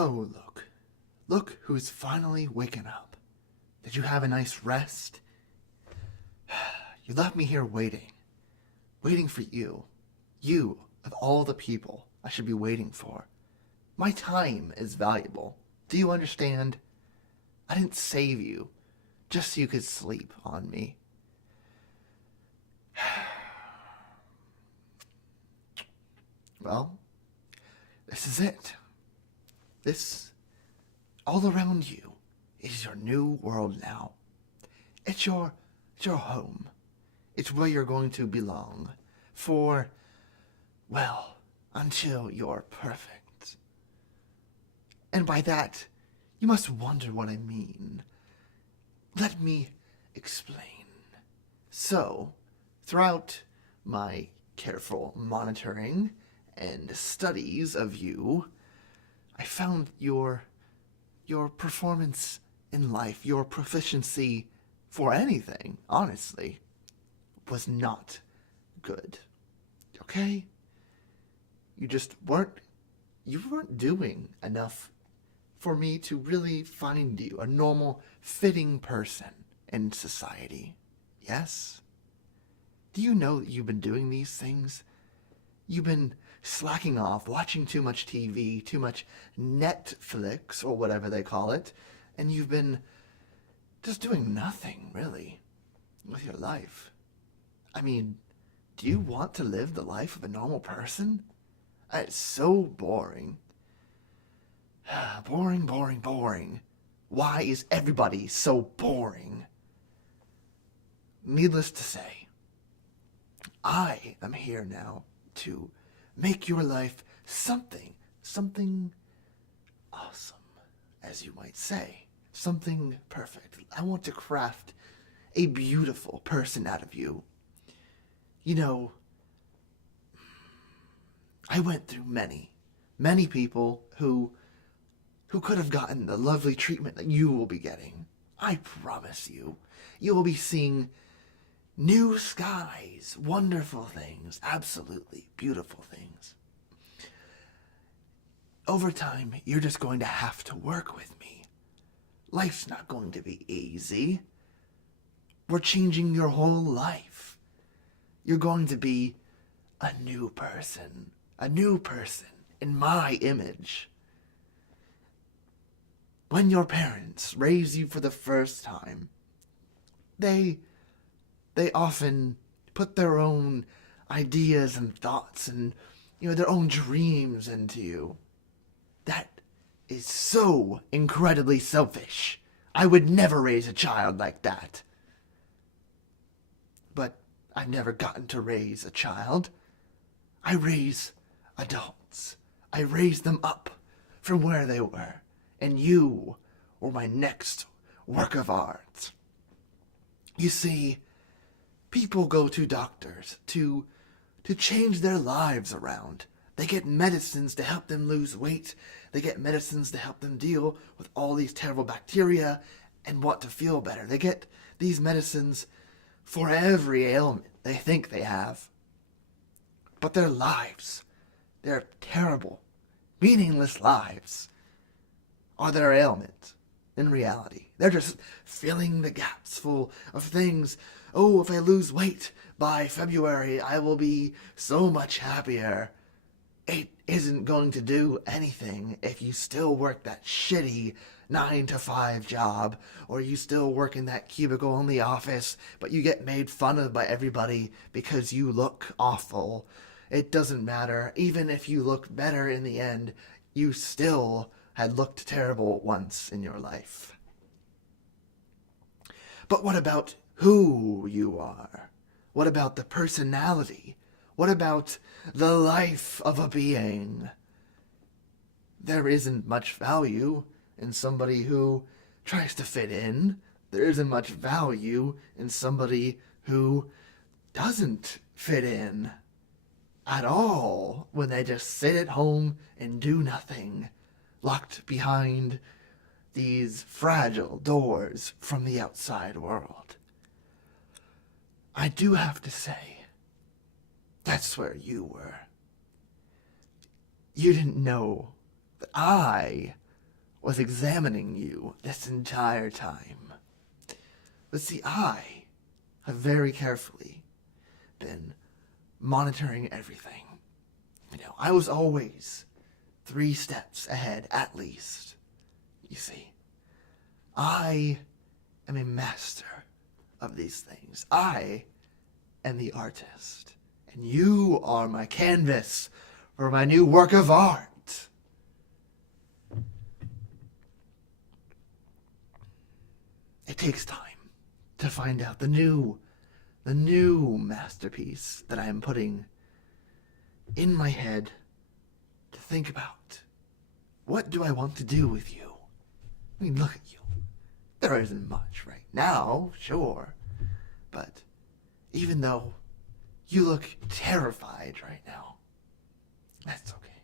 Oh, look. Look who's finally waken up. Did you have a nice rest? You left me here waiting. Waiting for you. You, of all the people I should be waiting for. My time is valuable. Do you understand? I didn't save you just so you could sleep on me. Well, this is it. This, all around you, is your new world now. It's your home. It's where you're going to belong. For, well, until you're perfect. And by that, you must wonder what I mean. Let me explain. So, throughout my careful monitoring and studies of you, I found your performance in life, your proficiency for anything, honestly, was not good. Okay? You weren't doing enough for me to really find you a normal, fitting person in society. Yes? Do you know that you've been doing these things? You've been slacking off, watching too much TV, too much Netflix, or whatever they call it, and you've been just doing nothing, really, with your life. I mean, do you want to live the life of a normal person? It's so boring. Boring, boring, boring. Why is everybody so boring? Needless to say, I am here now to make your life something awesome, as you might say. Something perfect. I want to craft a beautiful person out of you. You know, I went through many people who could have gotten the lovely treatment that you will be getting. I promise you, you will be seeing new skies, wonderful things, absolutely beautiful things. Over time, you're just going to have to work with me. Life's not going to be easy. We're changing your whole life. You're going to be a new person in my image. When your parents raise you for the first time, they often put their own ideas and thoughts and, their own dreams into you. That is so incredibly selfish. I would never raise a child like that. But I've never gotten to raise a child. I raise adults. I raise them up from where they were. And you were my next work of art. You see, people go to doctors to change their lives around. They get medicines to help them lose weight. They get medicines to help them deal with all these terrible bacteria and want to feel better. They get these medicines for every ailment they think they have. But their lives, their terrible, meaningless lives, are their ailment in reality. They're just filling the gaps full of things. Oh, if I lose weight by February, I will be so much happier. It isn't going to do anything if you still work that shitty 9 to 5 job, or you still work in that cubicle in the office, but you get made fun of by everybody because you look awful. It doesn't matter. Even if you look better in the end, you still had looked terrible once in your life. But what about who you are? What about the personality? What about the life of a being? There isn't much value in somebody who tries to fit in. There isn't much value in somebody who doesn't fit in at all when they just sit at home and do nothing, locked behind these fragile doors from the outside world. I do have to say, that's where you were. You didn't know that I was examining you this entire time. But see, I have very carefully been monitoring everything. I was always 3 steps ahead, at least. You see, I am a master of these things. I am the artist, and you are my canvas for my new work of art. It takes time to find out the new masterpiece that I am putting in my head to think about. What do I want to do with you? I mean, look at you. There isn't much right now, sure. But even though you look terrified right now, that's okay.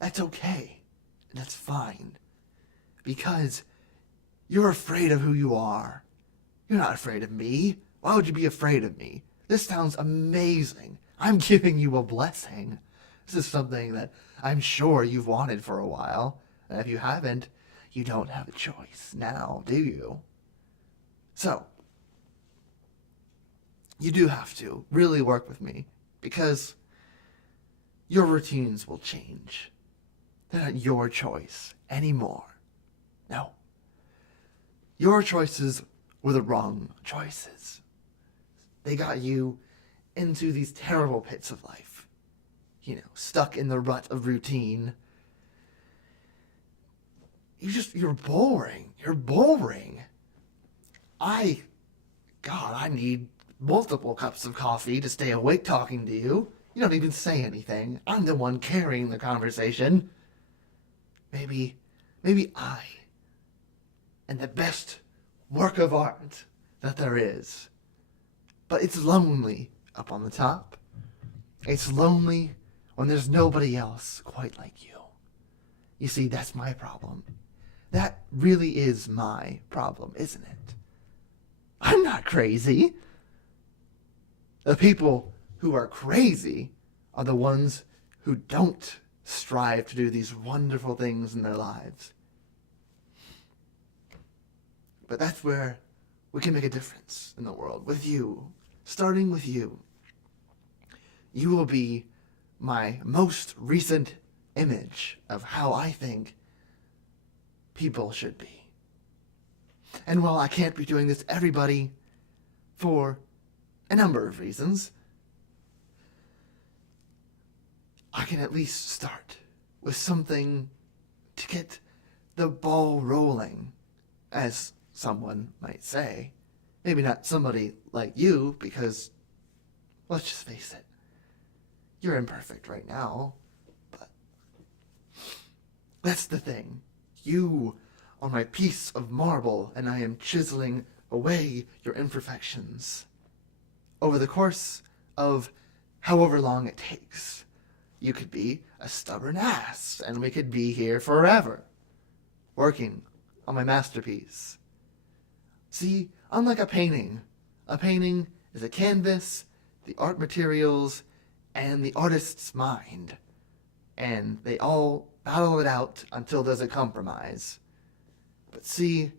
That's okay. That's fine. Because you're afraid of who you are. You're not afraid of me. Why would you be afraid of me? This sounds amazing. I'm giving you a blessing. This is something that I'm sure you've wanted for a while. And if you haven't, you don't have a choice now, do you? So, you do have to really work with me, because your routines will change. They're not your choice anymore. No. Your choices were the wrong choices. They got you into these terrible pits of life. Stuck in the rut of routine. You're boring. You're boring. I need multiple cups of coffee to stay awake talking to you. You don't even say anything. I'm the one carrying the conversation. Maybe I am the best work of art that there is. But it's lonely up on the top. It's lonely when there's nobody else quite like you. You see, that's my problem. That really is my problem, isn't it? I'm not crazy. The people who are crazy are the ones who don't strive to do these wonderful things in their lives. But that's where we can make a difference in the world. With you. Starting with you. You will be my most recent image of how I think people should be. And while I can't be doing this to everybody for a number of reasons, I can at least start with something to get the ball rolling, as someone might say. Maybe not somebody like you, because, let's just face it, you're imperfect right now, but that's the thing. You are my piece of marble, and I am chiseling away your imperfections over the course of however long it takes. You could be a stubborn ass, and we could be here forever, working on my masterpiece. See, unlike a painting is a canvas, the art materials, and the artist's mind. And they all battle it out until there's a compromise. But see,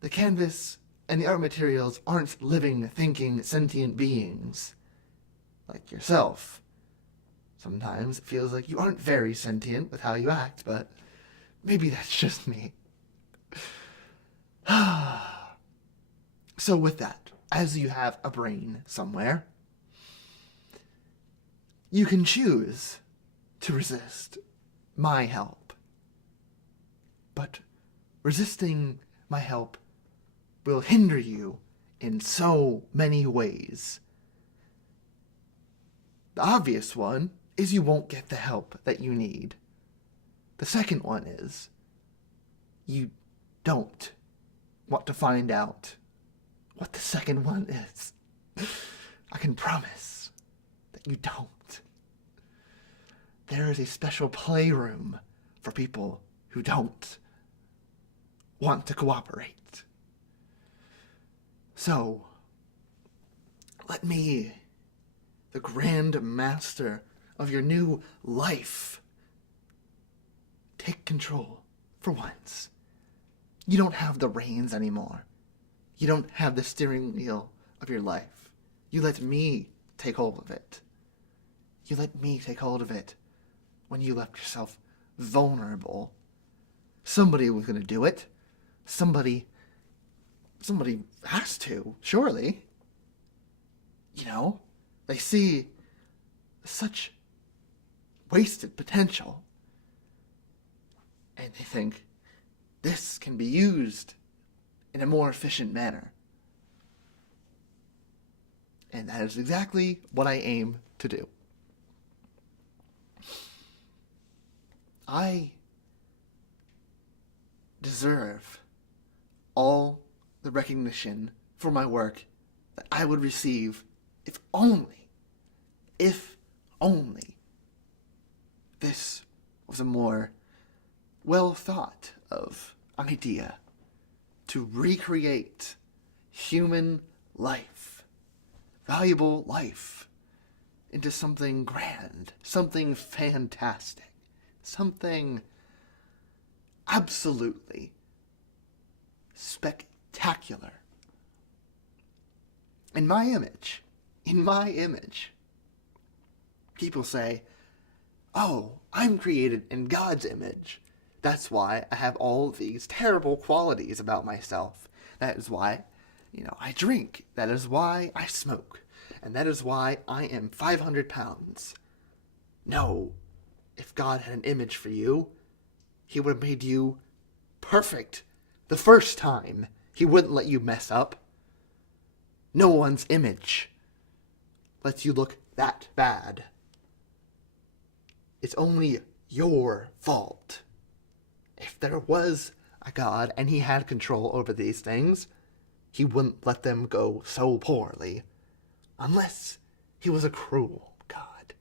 the canvas and the art materials aren't living, thinking, sentient beings like yourself. Sometimes it feels like you aren't very sentient with how you act, but maybe that's just me. So with that, as you have a brain somewhere, you can choose to resist my help. But resisting my help will hinder you in so many ways. The obvious one is you won't get the help that you need. The second one is you don't want to find out what the second one is. I can promise that you don't. There is a special playroom for people who don't want to cooperate. So, let me, the grand master of your new life, take control for once, you don't have the reins anymore. You don't have the steering wheel of your life. You let me take hold of it. You let me take hold of it when you left yourself vulnerable. Somebody was going to do it. Somebody has to, surely. You know, they see such wasted potential. And they think, this can be used in a more efficient manner. And that is exactly what I aim to do. I deserve all the recognition for my work that I would receive if only this was a more well thought of idea to recreate human life, valuable life, into something grand, something fantastic, something absolutely spectacular. In my image, people say, oh, I'm created in God's image. That's why I have all these terrible qualities about myself. That is why, I drink. That is why I smoke. And that is why I am 500 pounds. No. If God had an image for you, he would have made you perfect the first time. He wouldn't let you mess up. No one's image lets you look that bad. It's only your fault. If there was a God and he had control over these things, he wouldn't let them go so poorly. Unless he was a cruel God.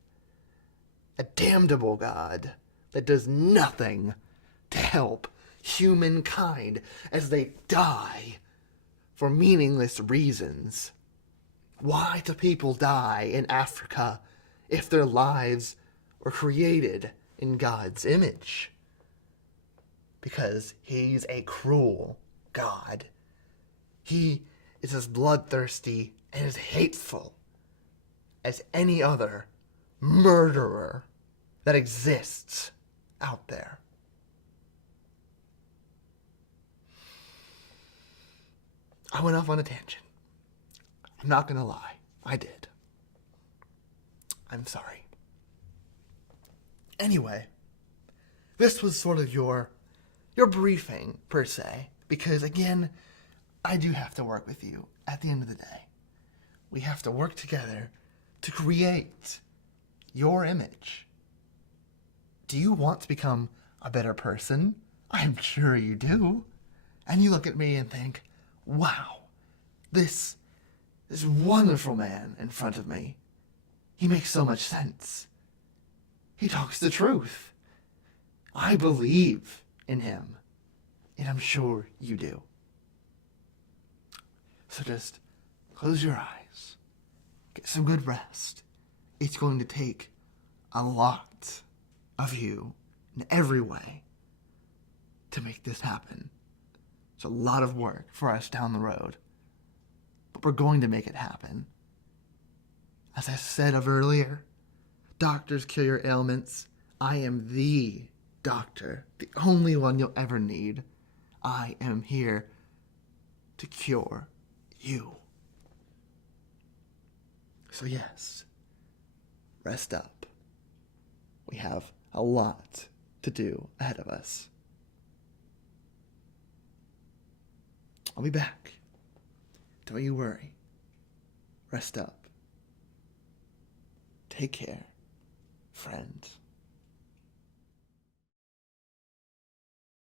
A damnable God that does nothing to help humankind as they die for meaningless reasons. Why do people die in Africa if their lives were created in God's image? Because he's a cruel God. He is as bloodthirsty and as hateful as any other murderer that exists out there. I went off on a tangent. I'm not gonna lie. I did. I'm sorry. Anyway, this was sort of your briefing, per se, because, again, I do have to work with you at the end of the day. We have to work together to create your image. Do you want to become a better person? I'm sure you do. And you look at me and think, wow, this wonderful man in front of me. He makes so much sense. He talks the truth. I believe in him. And I'm sure you do. So just close your eyes. Get some good rest. It's going to take a lot of you in every way to make this happen. It's a lot of work for us down the road. But we're going to make it happen. As I said earlier, doctors cure your ailments. I am the doctor, the only one you'll ever need. I am here to cure you. So yes, rest up. We have a lot to do ahead of us. I'll be back. Don't you worry. Rest up. Take care, friends.